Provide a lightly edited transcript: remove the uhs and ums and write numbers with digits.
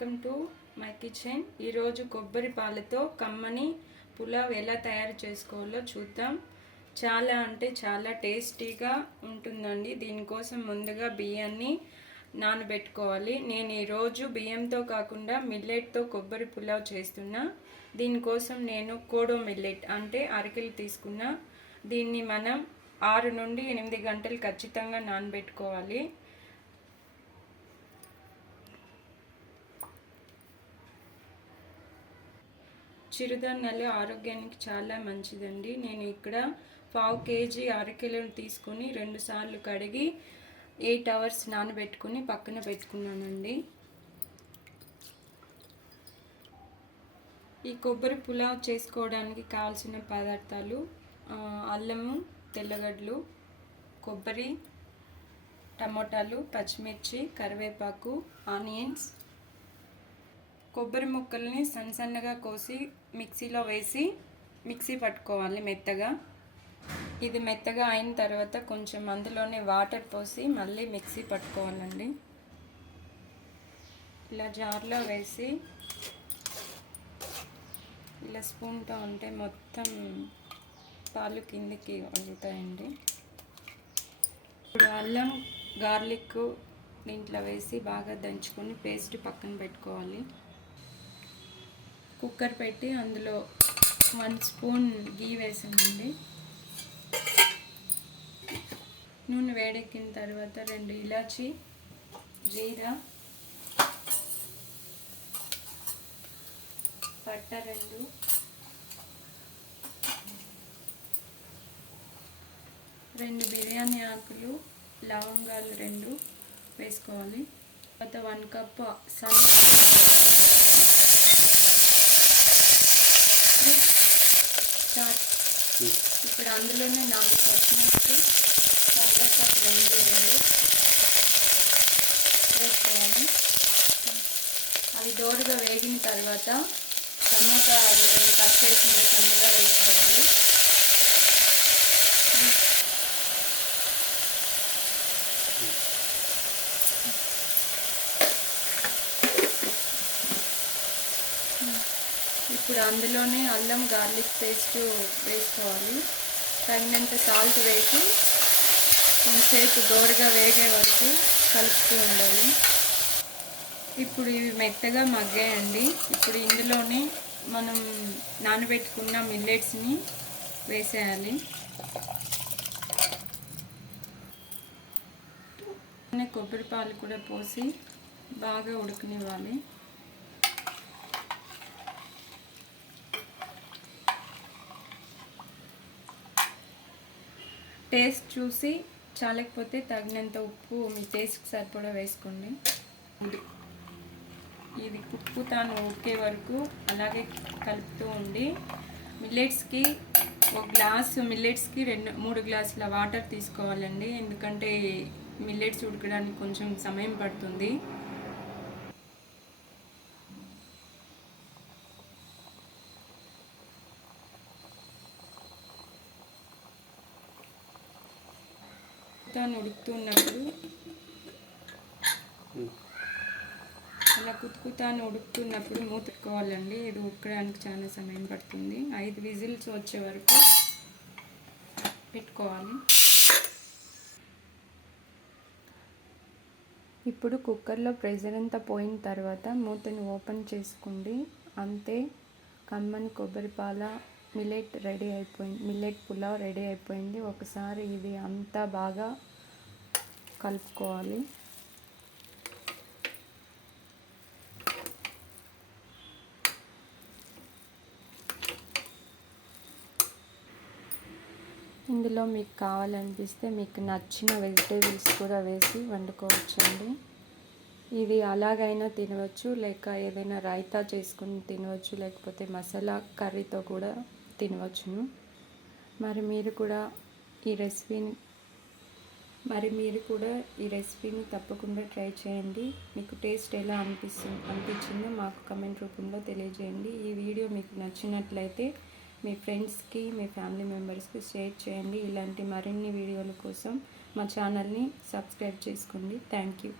Welcome to my kitchen. ఈరోజు కొబ్బరి పాలతో కమ్మని పులావ్ ఎలా తయారు చేసుకోవాలో చూద్దాం. చాలా అంటే చాలా టేస్టీగా ఉంటుందండి. దీనికోసం ముందుగా బియ్యాన్ని నానబెట్టుకోవాలి. నేను ఈరోజు బియ్యంతో కాకుండా మిల్లెట్తో కొబ్బరి పులావ్ చేస్తున్నా. దీనికోసం నేను కోడో మిల్లెట్ అంటే అరకిలు తీసుకున్నా. దీన్ని మనం 6 నుండి 8 గంటలు ఖచ్చితంగా నానబెట్టుకోవాలి. చిరుధాన్యాలు ఆరోగ్యానికి చాలా మంచిదండి. నేను ఇక్కడ 1/2 కేజీ అరకిలను తీసుకుని 2 సార్లు కడిగి 8 అవర్స్ నానబెట్టుకుని పక్కన పెట్టుకున్నానండి. ఈ కొబ్బరి పులావ్ చేసుకోవడానికి కావాల్సిన పదార్థాలు అల్లము, తెల్లగడ్డలు, కొబ్బరి, టమోటాలు, పచ్చిమిర్చి, కరివేపాకు, ఆనియన్స్. కొబ్బరి ముక్కల్ని సన్నగా కోసి మిక్సీలో వేసి మిక్సీ పట్టుకోవాలి మెత్తగా. ఇది మెత్తగా అయిన తర్వాత కొంచెం అందులోనే వాటర్ పోసి మళ్ళీ మిక్సీ పట్టుకోవాలండి. ఇలా జార్లో వేసి ఇలా స్పూన్తో ఉంటే మొత్తం పాలు కిందికి వండుతాయండి. ఇప్పుడు అల్లం, గార్లిక్ దీంట్లో వేసి బాగా దంచుకొని పేస్ట్ పక్కన పెట్టుకోవాలి. కుక్కర్ పెట్టి అందులో 1 స్పూన్ గీ వేసానండి. నూనె వేడెక్కిన తర్వాత 2 ఇలాచి, జీరా, పట్ట 2 బిర్యానీ ఆకులు, లవంగాలు 2 వేసుకోవాలి. తర్వాత 1 కప్ ఇప్పుడు అందులోనే 4 పచ్చిమిర్చి, కరివేపాకు 2 వేసుకోవాలి. అవి దోరగా వేగిన తర్వాత టమాటా 2 కట్ చేసి సన్నగా వేసుకోవాలి. ఇప్పుడు అందులోనే అల్లం, గార్లిక్ పేస్ట్ వేసుకోవాలి. తగినంత సాల్ట్ వేసి కొంచెంసేపు దోరగా వేగే వరకు కలుపుతూ ఉండాలి. ఇప్పుడు ఇవి మెత్తగా మగ్గాయండి. ఇప్పుడు ఇందులోనే మనం నానబెట్టుకున్న మిల్లెట్స్ని వేసేయాలి. కొబ్బరి పాలు కూడా పోసి బాగా ఉడకనివ్వాలి. టేస్ట్ చూసి చాలకపోతే తగినంత ఉప్పు మీ టేస్ట్కి సరిపడా వేసుకోండి. ఇది తాను ఉడికే వరకు అలాగే కలుపుతూ ఉండి మిల్లెట్స్కి 1 గ్లాసు మిల్లెట్స్కి 3 గ్లాసుల వాటర్ తీసుకోవాలండి. ఎందుకంటే మిల్లెట్స్ ఉడకడానికి కొంచెం సమయం పడుతుంది. ఉడుకుతున్నప్పుడు అలా కుతుకుతాను ఉడుకుతున్నప్పుడు మూత పెట్టుకోవాలండి. ఇది ఉడకడానికి చాలా సమయం పడుతుంది. 5 విజిల్స్ వచ్చే వరకు పెట్టుకోవాలి. ఇప్పుడు కుక్కర్లో ప్రెషర్ అంతా పోయిన తర్వాత మూతని ఓపెన్ చేసుకోండి. అంతే, కమ్మని కొబ్బరి పాల మిల్లెట్ రెడీ అయిపోయింది. మిల్లెట్ పులావ్ రెడీ అయిపోయింది. ఒకసారి ఇది అంతా బాగా కలుపుకోవాలి. ఇందులో మీకు కావాలనిపిస్తే మీకు నచ్చిన వెజిటేబుల్స్ కూడా వేసి వండుకోవచ్చండి. ఇది అలాగైనా తినవచ్చు, లేక ఏదైనా రైతా చేసుకుని తినవచ్చు, లేకపోతే మసాలా కర్రీతో కూడా తినవచ్చును. మరి మీరు కూడా ఈ రెసిపీని తప్పకుండా ట్రై చేయండి. మీకు టేస్ట్ ఎలా అనిపించిందో మాకు కమెంట్ రూపంలో తెలియజేయండి. ఈ వీడియో మీకు నచ్చినట్లయితే మీ ఫ్రెండ్స్కి, మీ ఫ్యామిలీ మెంబర్స్కి షేర్ చేయండి. ఇలాంటి మరిన్ని వీడియోల కోసం మా ఛానల్ని సబ్స్క్రైబ్ చేసుకోండి. Thank you.